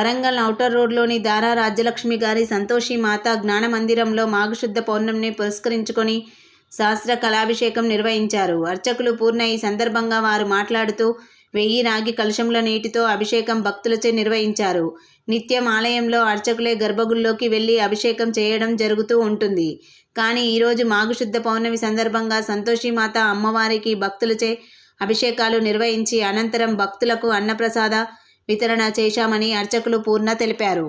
Warangal outer రోడ్లోని దారా రాజ్యలక్ష్మి గారి సంతోషి మాత జ్ఞాన మందిరంలో మాఘశుద్ధ పౌర్ణమిని పురస్కరించుకొని శాస్త్ర కళాభిషేకం నిర్వహించారు. అర్చకులు పూర్ణ ఈ సందర్భంగా వారు మాట్లాడుతూ 1000 రాగి కలశంల నీటితో అభిషేకం భక్తులచే నిర్వహించారు. నిత్యం ఆలయంలో అర్చకులే గర్భగుడిలోకి వెళ్లి అభిషేకం చేయడం జరుగుతూ ఉంటుంది. కానీ ఈరోజు మాఘశుద్ధ పౌర్ణమి సందర్భంగా సంతోషిమాత అమ్మవారికి భక్తులచే అభిషేకాలు నిర్వహించి అనంతరం భక్తులకు అన్నప్రసాద వితరణ చేశామని అర్చకులు పూర్ణ తెలిపారు.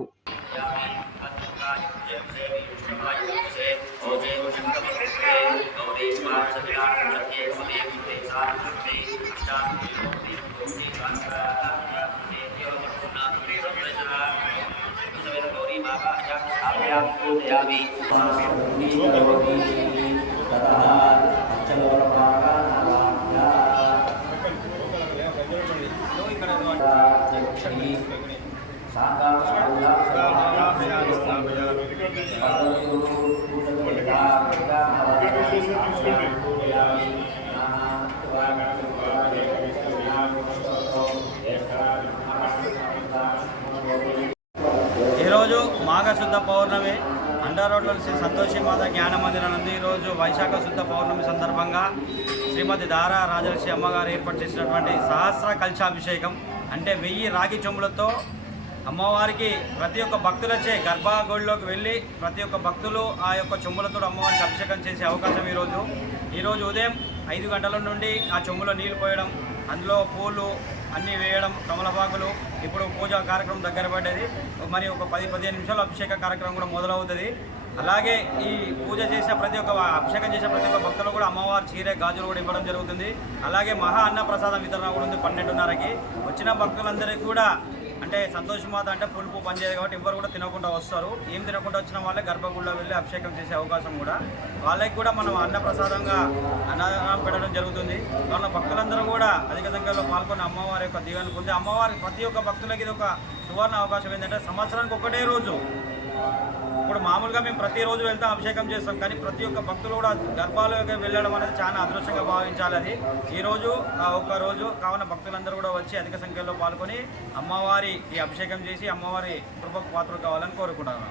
ఈరోజు మాఘశుద్ధ పౌర్ణమి అండర్ రోడ్లో శ్రీ సంతోషి మాత జ్ఞాన మందిరం నందు ఈరోజు వైశాఖ శుద్ధ పౌర్ణమి సందర్భంగా శ్రీమతి దారా రాజలక్ష్మి అమ్మగారు ఏర్పాటు చేసినటువంటి సహస్ర కలశాభిషేకం అంటే 1000 రాగి చెంబులతో అమ్మవారికి ప్రతి ఒక్క భక్తులచే గర్భగుడిలోకి వెళ్ళి ప్రతి ఒక్క భక్తులు ఆ యొక్క చెంబులతో అమ్మవారికి అభిషేకం చేసే అవకాశం ఈరోజు ఉదయం 5 గంటల నుండి ఆ చెంబులో నీళ్లు పోయడం, అందులో పూలు అన్నీ వేయడం, కమలపాకులు. ఇప్పుడు పూజా కార్యక్రమం దగ్గర పడ్డది. మరి ఒక 10-15 నిమిషాలు అభిషేక కార్యక్రమం కూడా మొదలవుతుంది. అలాగే ఈ పూజ చేసే ప్రతి ఒక్క అభిషేకం చేసే ప్రతి ఒక్క భక్తులు కూడా అమ్మవారి చీరే గాజులు కూడా ఇవ్వడం జరుగుతుంది. అలాగే మహా అన్న ప్రసాదం వితరణ కూడా ఉంది 12:30కి. వచ్చిన భక్తులందరికీ కూడా అంటే సంతోషి మాత అంటే పులుపు పనిచేయదు కాబట్టి ఎవరు కూడా తినకుండా వస్తారు. ఏం తినకుండా వచ్చిన వాళ్ళే గర్భగుడిలో వెళ్ళి అభిషేకం చేసే అవకాశం కూడా వాళ్ళకి కూడా మనం అన్న ప్రసాదంగా అన్నదానం పెట్టడం జరుగుతుంది. వాళ్ళ భక్తులందరూ కూడా అధిక సంఖ్యలో పాల్గొని అమ్మవారి యొక్క దీవెనలు పొంది అమ్మవారి ప్రతి ఒక్క భక్తులకి ఇది ఒక సువర్ణ అవకాశం ఏంటంటే సంవత్సరానికి ఒకటే రోజు. ఇప్పుడు మామూలుగా మేము ప్రతిరోజు వెళ్తాం అభిషేకం చేస్తాం, కానీ ప్రతి ఒక్క భక్తులు కూడా గర్భాలలోకి వెళ్ళడం అనేది చాలా అదృష్టంగా భావించాలి. అది ఈరోజు ఒక్క రోజు కావున భక్తులందరూ కూడా వచ్చి అధిక సంఖ్యలో పాల్గొని అమ్మవారి ఈ అభిషేకం చేసి అమ్మవారి కృపకు పాత్రలు కావాలని కోరుకుంటున్నాను.